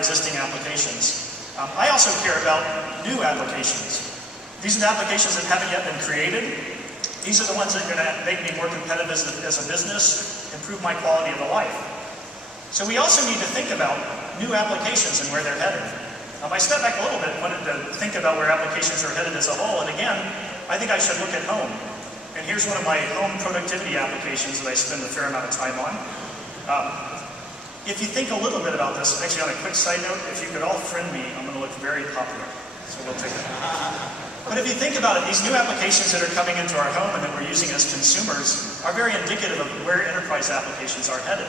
existing applications. I also care about new applications. These are the applications that haven't yet been created. These are the ones that are going to make me more competitive as a business, improve my quality of life. So we also need to think about new applications and where they're headed. I stepped back a little bit and wanted to think about where applications are headed as a whole, and again, I think I should look at home. And here's one of my home productivity applications that I spend a fair amount of time on. If you think a little bit about this, actually on a quick side note, if you could all friend me, I'm going to look very popular. So we'll take it. But if you think about it, these new applications that are coming into our home and that we're using as consumers are very indicative of where enterprise applications are headed.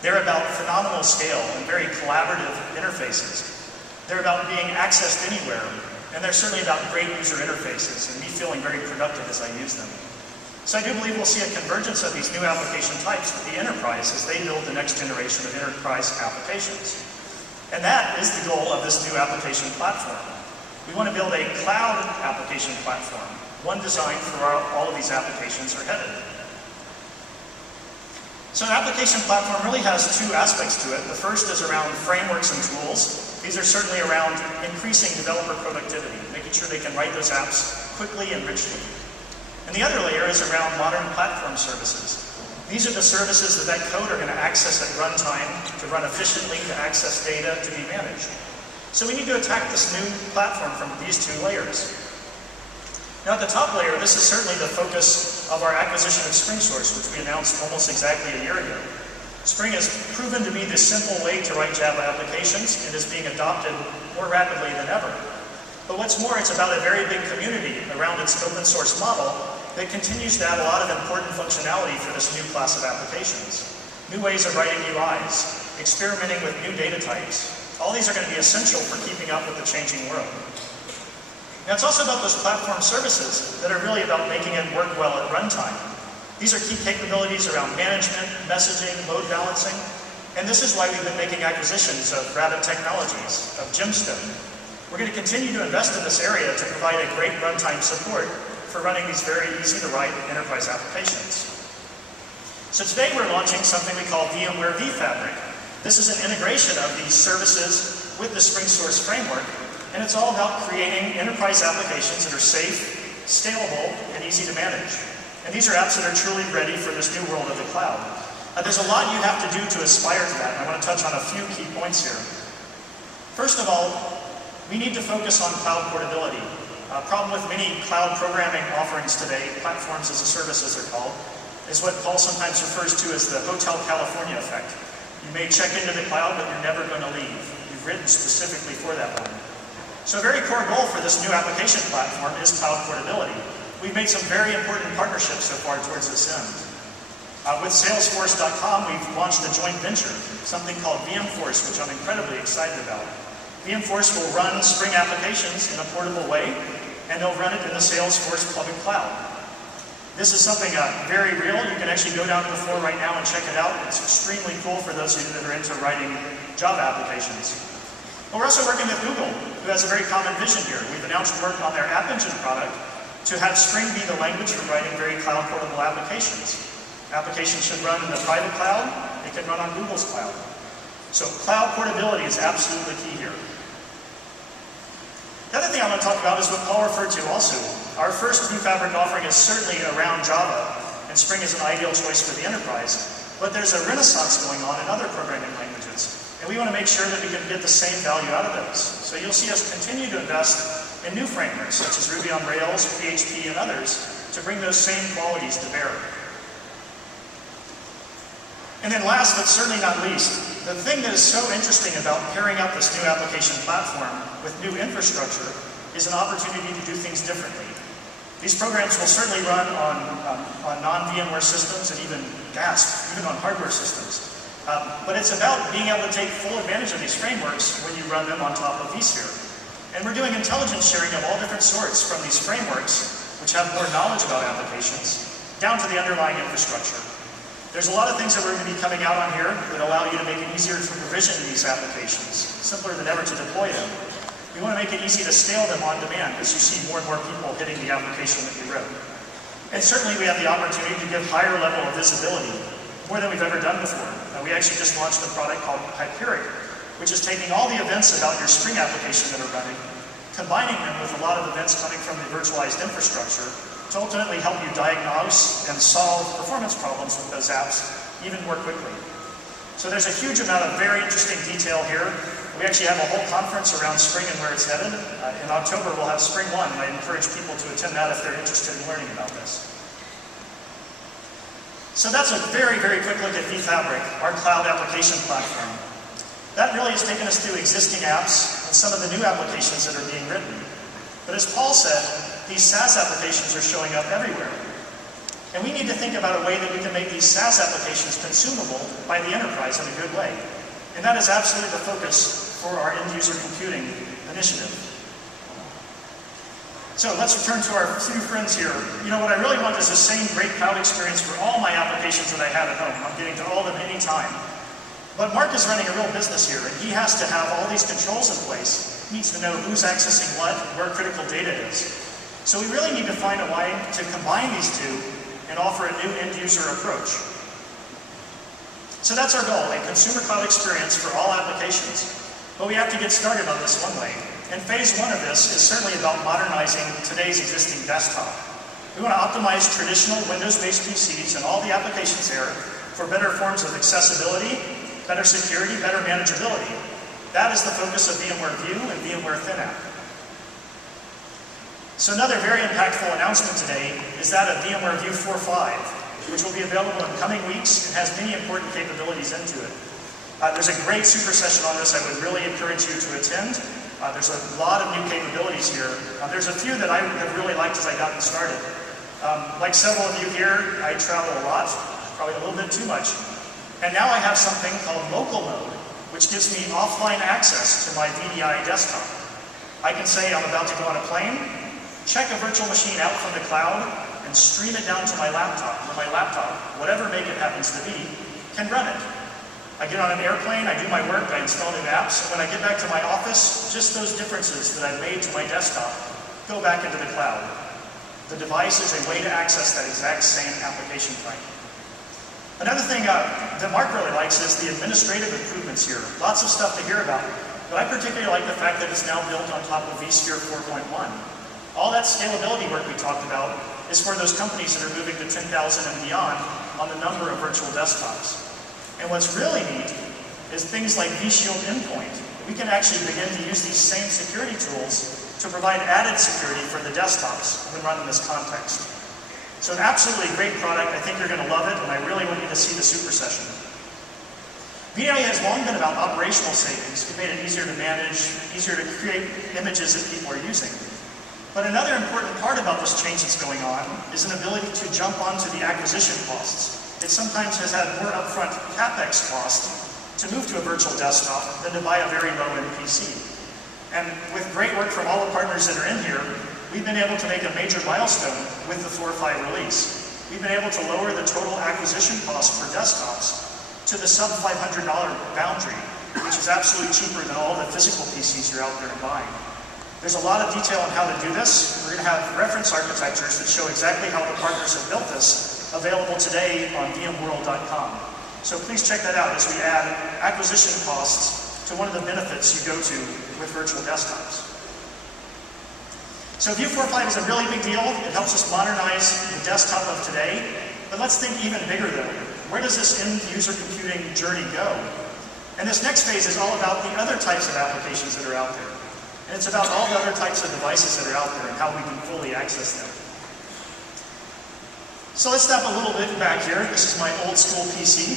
They're about phenomenal scale and very collaborative interfaces. They're about being accessed anywhere, and they're certainly about great user interfaces and me feeling very productive as I use them. So I do believe we'll see a convergence of these new application types with the enterprise as they build the next generation of enterprise applications. And that is the goal of this new application platform. We want to build a cloud application platform, one designed for where all of these applications are headed. So an application platform really has two aspects to it. The first is around frameworks and tools. These are certainly around increasing developer productivity, making sure they can write those apps quickly and richly. And the other layer is around modern platform services. These are the services that code are going to access at runtime to run efficiently, to access data, to be managed. So we need to attack this new platform from these two layers. Now at the top layer, this is certainly the focus of our acquisition of SpringSource, which we announced almost exactly a year ago. Spring has proven to be the simple way to write Java applications and is being adopted more rapidly than ever. But what's more, it's about a very big community around its open source model that continues to add a lot of important functionality for this new class of applications. New ways of writing UIs, experimenting with new data types. All these are going to be essential for keeping up with the changing world. Now it's also about those platform services that are really about making it work well at runtime. These are key capabilities around management, messaging, load balancing, and this is why we've been making acquisitions of Rabbit Technologies, of Gemstone. We're going to continue to invest in this area to provide a great runtime support for running these very easy-to-write enterprise applications. So today we're launching something we call VMware vFabric. This is an integration of these services with the SpringSource framework, and it's all about creating enterprise applications that are safe, scalable, and easy to manage. And these are apps that are truly ready for this new world of the cloud. There's a lot you have to do to aspire to that, and I want to touch on a few key points here. First of all, we need to focus on cloud portability. A problem with many cloud programming offerings today, platforms as a service as they're called, is what Paul sometimes refers to as the Hotel California effect. You may check into the cloud, but you're never going to leave. You've written specifically for that one. So a very core goal for this new application platform is cloud portability. We've made some very important partnerships so far towards this end. With Salesforce.com, we've launched a joint venture, something called VMforce, which I'm incredibly excited about. VMforce will run Spring applications in a portable way, and they'll run it in the Salesforce public cloud. This is something very real. You can actually go down to the floor right now and check it out. It's extremely cool for those of you that are into writing Java applications. But we're also working with Google, who has a very common vision here. We've announced work on their App Engine product to have Spring be the language for writing very cloud portable applications. Applications should run in the private cloud. They can run on Google's cloud. So cloud portability is absolutely key here. The other thing I want to talk about is what Paul referred to also. Our first vFabric offering is certainly around Java, and Spring is an ideal choice for the enterprise. But there's a renaissance going on in other programming languages, and we want to make sure that we can get the same value out of those. So you'll see us continue to invest in new frameworks, such as Ruby on Rails, PHP, and others, to bring those same qualities to bear. And then last, but certainly not least, the thing that is so interesting about pairing up this new application platform with new infrastructure is an opportunity to do things differently. These programs will certainly run on non-VMware systems and even on hardware systems. But it's about being able to take full advantage of these frameworks when you run them on top of vSphere. And we're doing intelligence sharing of all different sorts from these frameworks, which have more knowledge about applications, down to the underlying infrastructure. There's a lot of things that we're going to be coming out on here that allow you to make it easier to provision these applications, simpler than ever to deploy them. We want to make it easy to scale them on demand as you see more and more people hitting the application that you wrote. And certainly we have the opportunity to give higher level of visibility, more than we've ever done before. We actually just launched a product called Hyperion, which is taking all the events about your Spring application that are running, combining them with a lot of events coming from the virtualized infrastructure to ultimately help you diagnose and solve performance problems with those apps even more quickly. So there's a huge amount of very interesting detail here. We actually have a whole conference around Spring and where it's headed. In October, we'll have Spring 1, and I encourage people to attend that if they're interested in learning about this. So that's a very, very quick look at vFabric, our cloud application platform. That really has taken us through existing apps and some of the new applications that are being written. But as Paul said, these SaaS applications are showing up everywhere. And we need to think about a way that we can make these SaaS applications consumable by the enterprise in a good way. And that is absolutely the focus for our end-user computing initiative. So let's return to our few friends here. You know, what I really want is the same great cloud experience for all my applications that I have at home. I'm getting to all of them anytime. But Mark is running a real business here, and he has to have all these controls in place. He needs to know who's accessing what, where critical data is. So we really need to find a way to combine these two and offer a new end-user approach. So that's our goal, a consumer cloud experience for all applications. But we have to get started on this one way. And phase one of this is certainly about modernizing today's existing desktop. We want to optimize traditional Windows-based PCs and all the applications there for better forms of accessibility, better security, better manageability. That is the focus of VMware View and VMware ThinApp. So another very impactful announcement today is that of VMware View 4.5, which will be available in coming weeks and has many important capabilities into it. There's a great super session on this I would really encourage you to attend. There's a lot of new capabilities here. There's a few that I have really liked as I got started. Like several of you here, I travel a lot, probably a little bit too much. And now I have something called local mode, which gives me offline access to my VDI desktop. I can say I'm about to go on a plane, check a virtual machine out from the cloud, and stream it down to my laptop, where my laptop, whatever make it happens to be, can run it. I get on an airplane, I do my work, I install new apps, and when I get back to my office, just those differences that I've made to my desktop go back into the cloud. The device is a way to access that exact same application type. Another thing that Mark really likes is the administrative improvements here. Lots of stuff to hear about, but I particularly like the fact that it's now built on top of vSphere 4.1. All that scalability work we talked about is for those companies that are moving to 10,000 and beyond on the number of virtual desktops. And what's really neat is things like vShield Endpoint. We can actually begin to use these same security tools to provide added security for the desktops when run in this context. So an absolutely great product. I think you're going to love it, and I really want you to see the super session. VDI has long been about operational savings. We made it easier to manage, easier to create images that people are using. But another important part about this change that's going on is an ability to jump onto the acquisition costs. It sometimes has had more upfront CapEx cost to move to a virtual desktop than to buy a very low-end PC. And with great work from all the partners that are in here, we've been able to make a major milestone with the 4.5 release. We've been able to lower the total acquisition cost for desktops to the sub-$500 boundary, which is absolutely cheaper than all the physical PCs you're out there buying. There's a lot of detail on how to do this. We're going to have reference architectures that show exactly how the partners have built this available today on VMworld.com. So please check that out as we add acquisition costs to one of the benefits you go to with virtual desktops. So View 4.5 is a really big deal. It helps us modernize the desktop of today. But let's think even bigger though. Where does this end-user computing journey go? And this next phase is all about the other types of applications that are out there. And it's about all the other types of devices that are out there and how we can fully access them. So let's step a little bit back here. This is my old school PC.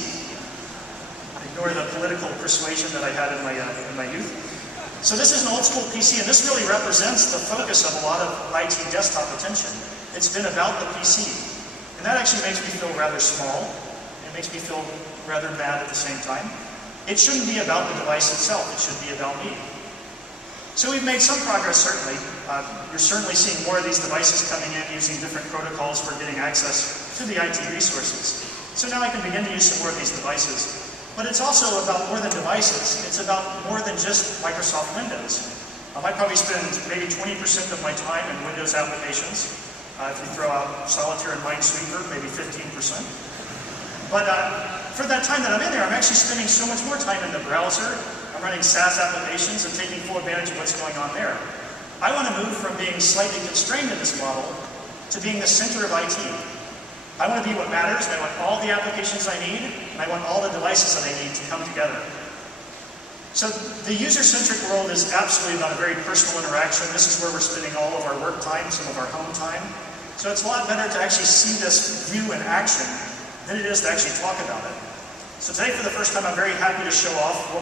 Ignore the political persuasion that I had in my youth. So this is an old school PC, and this really represents the focus of a lot of IT desktop attention. It's been about the PC. And that actually makes me feel rather small. It makes me feel rather bad at the same time. It shouldn't be about the device itself. It should be about me. So we've made some progress, certainly. You're certainly seeing more of these devices coming in using different protocols for getting access to the IT resources. So now I can begin to use some more of these devices. But it's also about more than devices. It's about more than just Microsoft Windows. I probably spend maybe 20% of my time in Windows applications. If you throw out Solitaire and Minesweeper, maybe 15%. But for that time that I'm in there, I'm actually spending so much more time in the browser. I'm running SaaS applications and taking full advantage of what's going on there. I want to move from being slightly constrained in this model to being the center of IT. I want to be what matters, and I want all the applications I need, and I want all the devices that I need to come together. So the user-centric world is absolutely about a very personal interaction. This is where we're spending all of our work time, some of our home time. So it's a lot better to actually see this view in action than it is to actually talk about it. So today, for the first time, I'm very happy to show off